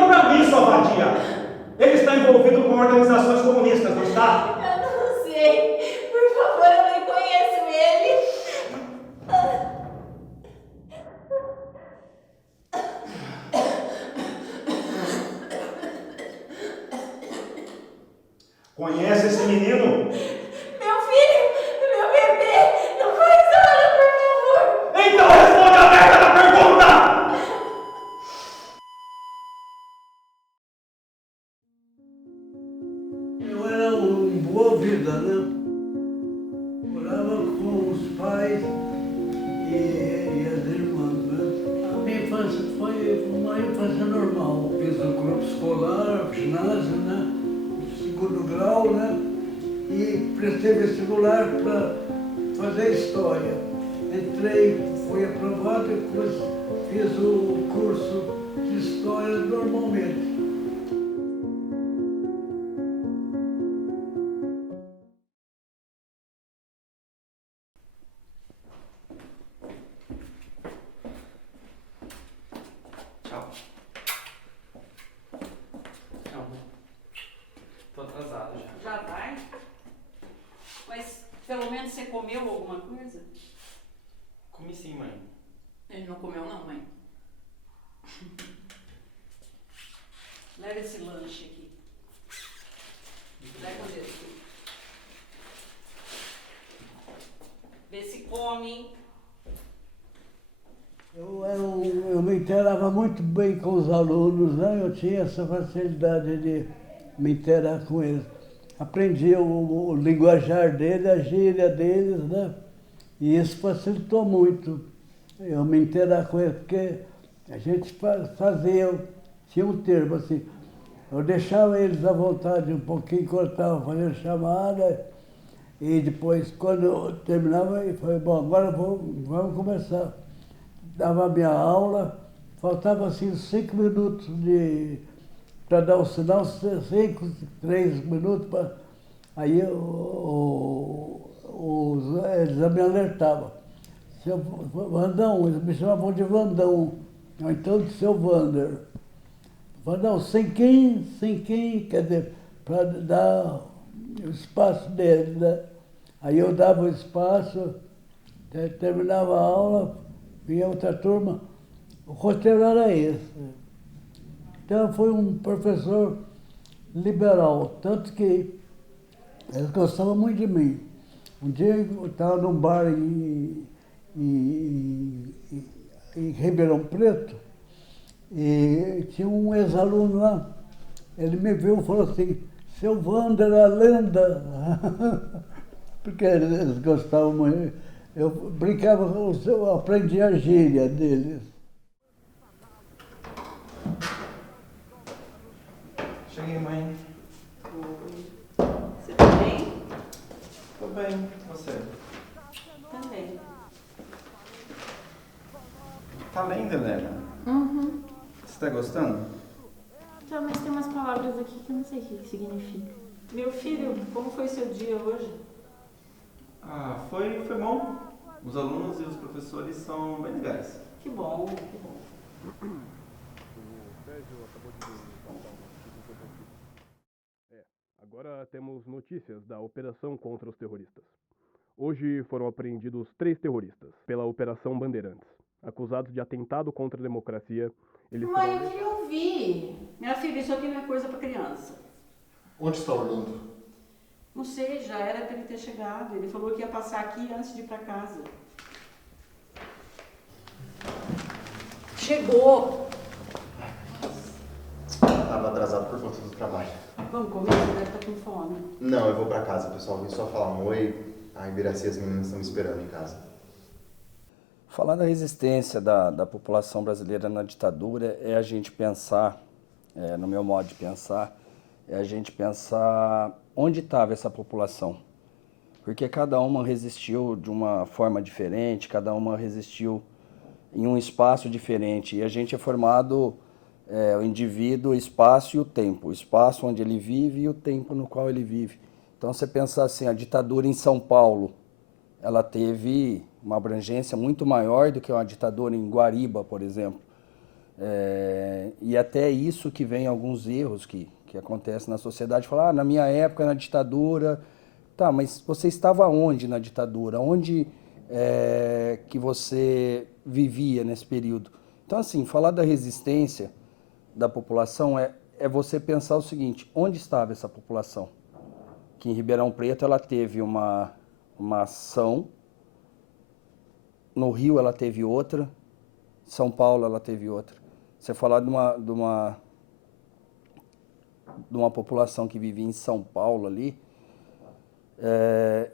Então, para mim, sua vadia, ele está envolvido com organizações comunistas, não está? Eu não sei. Por favor, eu nem conheço ele. Conhece esse menino? Meu filho, meu bebê, não faz nada, por favor. Então responde a merda da pergunta! Eu era boa vida, né? Morava com os pais e as irmãs, né? A minha infância foi uma infância normal. Fiz o grupo escolar, ginásio, né? Segundo grau, né? E prestei vestibular para fazer história. Entrei, fui aprovado e depois fiz o curso de história normalmente. Tchau. Calma. Tô atrasado já. Já vai? Mas pelo menos você comeu alguma coisa? Comi sim, mãe. Ele não comeu não, mãe. Leva esse lanche aqui. Leva desse. Vê se come. Eu me inteirava muito bem com os alunos, né? Eu tinha essa facilidade de me inteirar com eles. Aprendi o linguajar deles, a gíria deles, né? E isso facilitou muito eu me inteirar com eles, porque a gente fazia, tinha um termo assim, eu deixava eles à vontade um pouquinho quando estava fazendo chamada, e depois, quando eu terminava, eu falei, bom, agora vamos começar. Dava a minha aula, faltava assim 5 minutos para dar o sinal, 3 minutos, aí eles me alertavam. Seu Vandão, eles me chamavam de Vandão, ou então de seu Vander. Vandão, sem quem, quer dizer, para dar o espaço deles, né? Aí eu dava o espaço, terminava a aula, vinha outra turma, o roteiro era esse. Então foi um professor liberal, tanto que eles gostavam muito de mim. Um dia eu estava num bar em Ribeirão Preto e tinha um ex-aluno lá, ele me viu e falou assim, seu Wander, a lenda, porque eles gostavam muito. Eu brincava, eu aprendi a gíria deles. Cheguei, mãe. Você tá bem? Tô bem. Você? Também. Tá lendo, Helena? Uhum. Você tá gostando? Tá, mas tem umas palavras aqui que eu não sei o que significa. Meu filho, como foi seu dia hoje? Ah, foi bom. Os alunos e os professores são bem legais. Que bom, que bom. Agora temos notícias da operação contra os terroristas. Hoje foram apreendidos 3 terroristas pela Operação Bandeirantes. Acusados de atentado contra a democracia, eles Mãe, serão... eu queria ouvir. Minha filha, isso aqui não é coisa pra criança. Onde está Orlando? Não sei, já era pra ele ter chegado. Ele falou que ia passar aqui antes de ir pra casa. Chegou! Estava atrasado por conta do trabalho. Vamos comer? Você deve estar com fome. Não, eu vou pra casa, pessoal. Vim só falar um oi. A Ibiraci e as meninas estão me esperando em casa. Falar da resistência da população brasileira na ditadura é a gente pensar, no meu modo de pensar, é a gente pensar onde estava essa população. Porque cada uma resistiu de uma forma diferente, cada uma resistiu em um espaço diferente. E a gente é formado, o indivíduo, o espaço e o tempo. O espaço onde ele vive e o tempo no qual ele vive. Então, você pensar assim, a ditadura em São Paulo, ela teve uma abrangência muito maior do que uma ditadura em Guariba, por exemplo. E até isso que vem alguns erros que acontecem na sociedade. Falar, na minha época, na ditadura... Tá, mas você estava onde na ditadura? Onde que você vivia nesse período? Então, assim, falar da resistência da população é você pensar o seguinte, onde estava essa população? Que em Ribeirão Preto ela teve uma ação, no Rio ela teve outra, São Paulo ela teve outra. Você falar de uma população que vivia em São Paulo ali,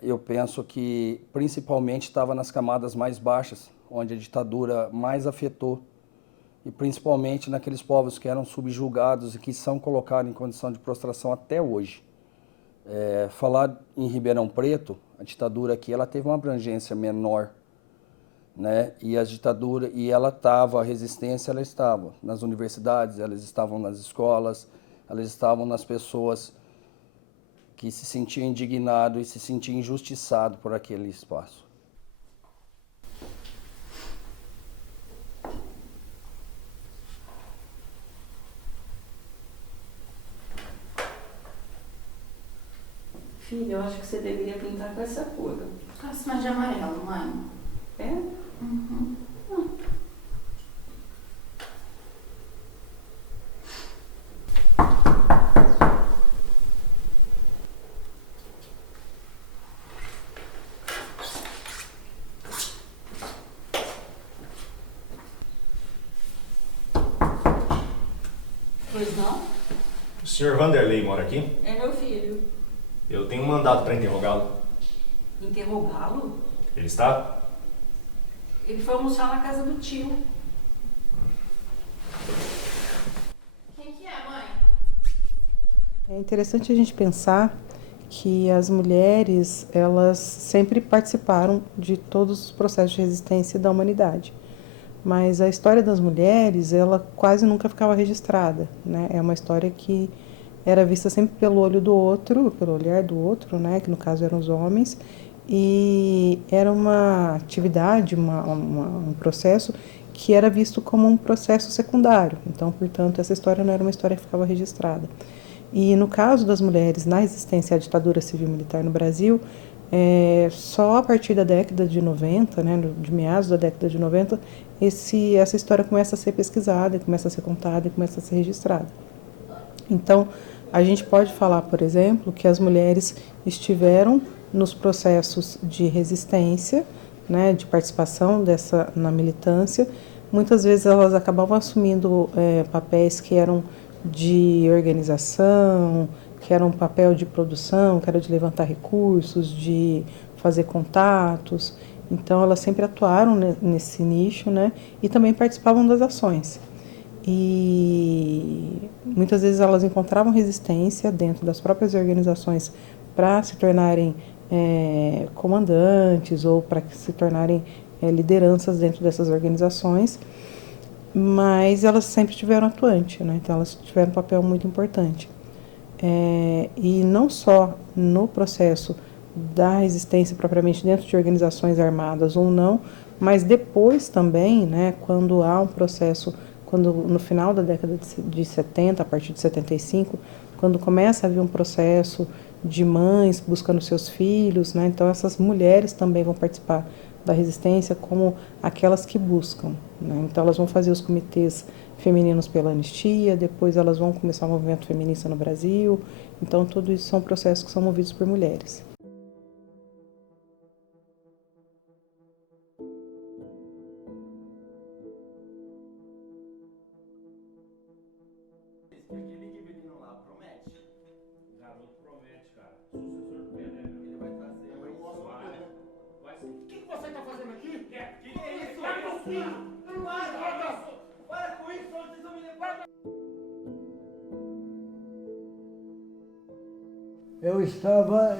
eu penso que principalmente estava nas camadas mais baixas, onde a ditadura mais afetou, e principalmente naqueles povos que eram subjugados e que são colocados em condição de prostração até hoje. Falar em Ribeirão Preto, a ditadura aqui ela teve uma abrangência menor, né? E a resistência ela estava nas universidades, elas estavam nas escolas, elas estavam nas pessoas que se sentiam indignados e se sentiam injustiçados por aquele espaço. Filha, eu acho que você deveria pintar com essa cor. Gosto mais de amarelo, mãe. É? Uhum. Pois não? O senhor Vanderlei mora aqui? É meu filho. Eu tenho um mandado para interrogá-lo. Interrogá-lo? Ele está? Ele foi almoçar na casa do tio. Quem que é, mãe? É interessante a gente pensar que as mulheres, elas sempre participaram de todos os processos de resistência da humanidade. Mas a história das mulheres, ela quase nunca ficava registrada, né? É uma história que era vista sempre pelo olho do outro, pelo olhar do outro, né? Que no caso eram os homens, e era uma atividade, um processo que era visto como um processo secundário. Então, portanto, essa história não era uma história que ficava registrada. E no caso das mulheres na resistência à ditadura civil-militar no Brasil, só a partir da década de 90, né, de meados da década de 90, essa história começa a ser pesquisada, começa a ser contada e começa a ser registrada. Então, a gente pode falar, por exemplo, que as mulheres estiveram nos processos de resistência, né, de participação na militância. Muitas vezes elas acabavam assumindo papéis que eram de organização, que era um papel de produção, que era de levantar recursos, de fazer contatos. Então, elas sempre atuaram nesse nicho, né? E também participavam das ações. E muitas vezes elas encontravam resistência dentro das próprias organizações para se tornarem comandantes ou para se tornarem lideranças dentro dessas organizações, mas elas sempre estiveram atuantes, né? Então, elas tiveram um papel muito importante. E não só no processo da resistência propriamente dentro de organizações armadas ou não, mas depois também, né, quando há um processo, quando no final da década de 70, a partir de 75, quando começa a haver um processo de mães buscando seus filhos, né, então essas mulheres também vão participar da resistência como aquelas que buscam, né? Então elas vão fazer os comitês femininos pela anistia, depois elas vão começar o movimento feminista no Brasil. Então tudo isso são processos que são movidos por mulheres. Aquele menino lá promete. Garoto promete, cara. Sucessor do Pelé, ele vai trazer. O que você tá fazendo aqui? Que é isso? Vai com isso! Para com isso, vocês vão me levar. Eu estava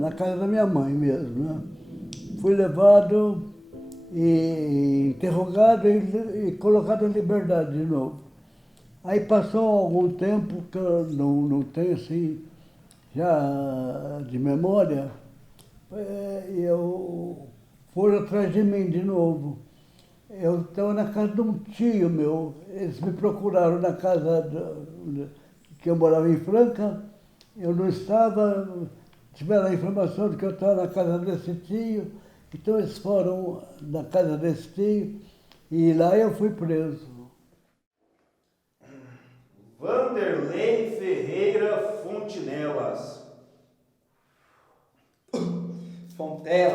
na casa da minha mãe mesmo, né? Fui levado e interrogado e colocado em liberdade de novo. Aí passou algum tempo que eu não tenho assim, já de memória, e eu foram atrás de mim de novo. Eu estava na casa de um tio meu. Eles me procuraram na casa que eu morava em Franca. Eu não estava, tiveram a informação de que eu estava na casa desse tio. Então eles foram na casa desse tio e lá eu fui preso. Vanderlei Ferreira Fontinelas.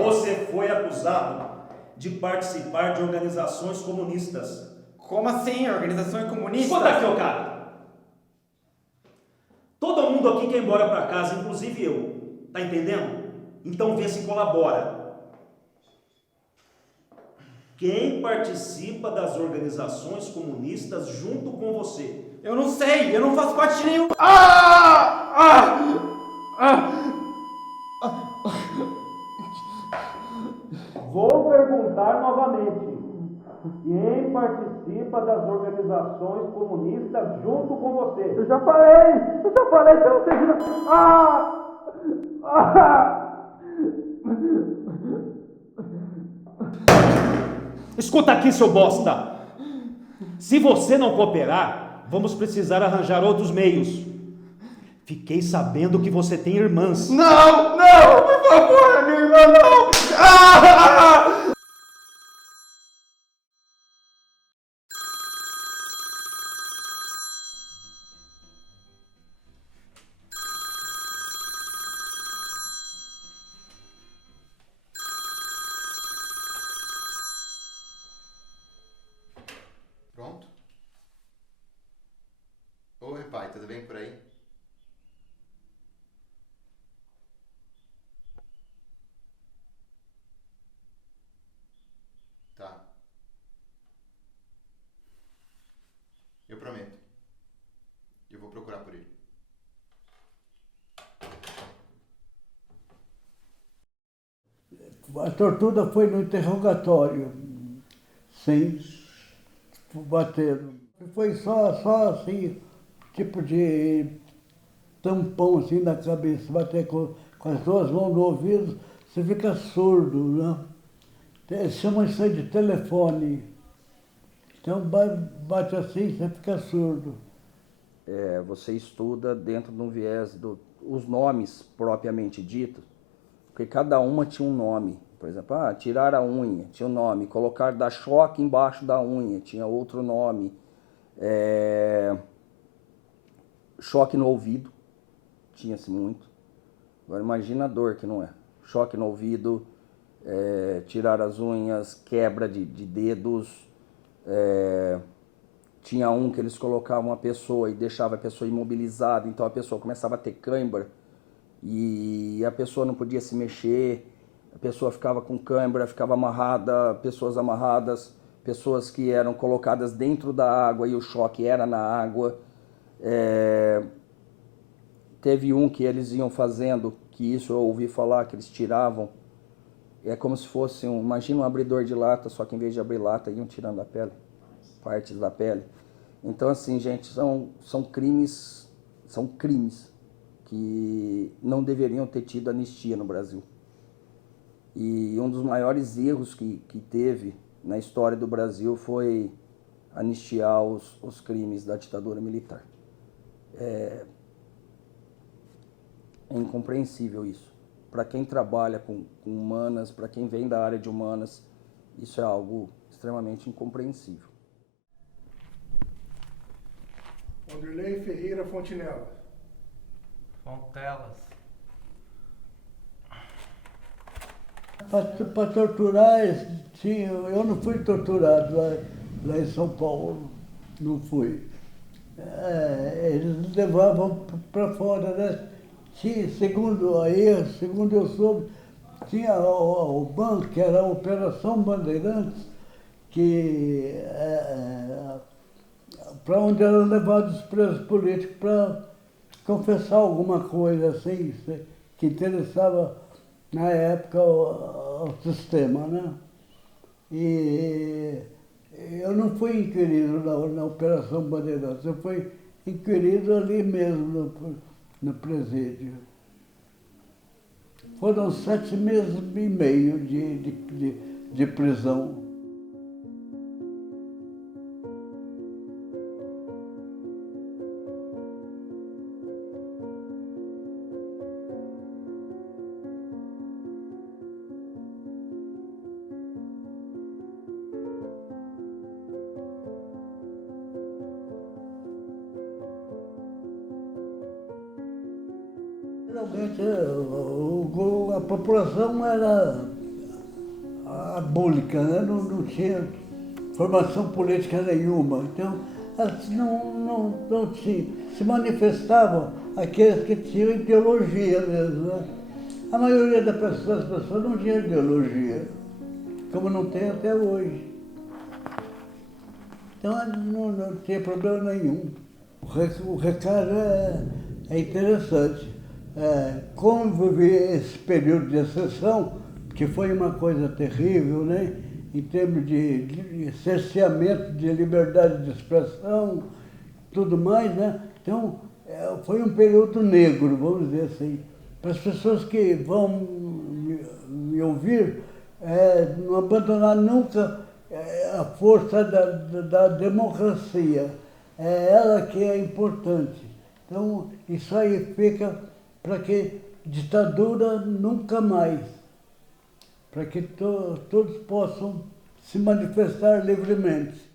Você foi acusado de participar de organizações comunistas. Como assim? Organizações comunistas? Escuta aqui, ô cara. Todo mundo aqui quer ir embora pra casa, inclusive eu. Tá entendendo? Então vê se colabora. Quem participa das organizações comunistas junto com você? Eu não sei, eu não faço parte de nenhum. Vou perguntar novamente. Quem participa das organizações comunistas junto com você? Eu já falei que eu não sei de Escuta aqui, seu bosta. Se você não cooperar, vamos precisar arranjar outros meios. Fiquei sabendo que você tem irmãs. Não, por favor, minha irmã, não! Pronto? Oi, pai, tudo bem por aí? Tá. Eu prometo. Eu vou procurar por ele. A tortura foi no interrogatório, sem bater. Foi só assim, tipo de tampão assim na cabeça, bater com as duas mãos no ouvido, você fica surdo, né? Eles chamam isso aí de telefone. Então bate assim, você fica surdo. Você estuda dentro de um viés os nomes propriamente ditos, porque cada uma tinha um nome. Por exemplo, tirar a unha, tinha um nome. Colocar dar choque embaixo da unha, tinha outro nome. Choque no ouvido, tinha-se muito. Agora imagina a dor que não é. Choque no ouvido, tirar as unhas, quebra de dedos. Tinha um que eles colocavam a pessoa e deixavam a pessoa imobilizada, então a pessoa começava a ter cãibra e a pessoa não podia se mexer, a pessoa ficava com cãibra, ficava amarrada, pessoas amarradas, pessoas que eram colocadas dentro da água e o choque era na água. Teve um que eles iam fazendo, que isso eu ouvi falar, que eles tiravam, é como se fosse imagina um abridor de lata, só que em vez de abrir lata, iam tirando a pele, partes da pele. Então assim, gente, são crimes que não deveriam ter tido anistia no Brasil. E um dos maiores erros que teve na história do Brasil foi anistiar os crimes da ditadura militar. É incompreensível isso. Para quem trabalha com humanas, para quem vem da área de humanas, isso é algo extremamente incompreensível. Vanderlei Ferreira Fontinelas. Para torturar, eu não fui torturado lá em São Paulo, não fui. Eles levavam para fora, né? Segundo eu soube, tinha o banco, que era a Operação Bandeirantes, que para onde eram levados os presos políticos para confessar alguma coisa assim, que interessava na época ao sistema, né? E eu não fui inquirido na Operação Bandeirantes, eu fui inquirido ali mesmo, no presídio. Foram 7 meses e meio de prisão. Realmente a população era abúlica, né? Não tinha formação política nenhuma. Então, não se manifestavam aqueles que tinham ideologia mesmo. Né? A maioria das pessoas não tinha ideologia, como não tem até hoje. Então não tinha problema nenhum. O recado é interessante. Como vivi esse período de exceção, que foi uma coisa terrível, né? Em termos de cerceamento de liberdade de expressão, tudo mais, né? Então, foi um período negro, vamos dizer assim. Para as pessoas que vão me ouvir, não abandonar nunca a força da democracia. É ela que é importante. Então, isso aí fica para que ditadura nunca mais. Para que todos possam se manifestar livremente.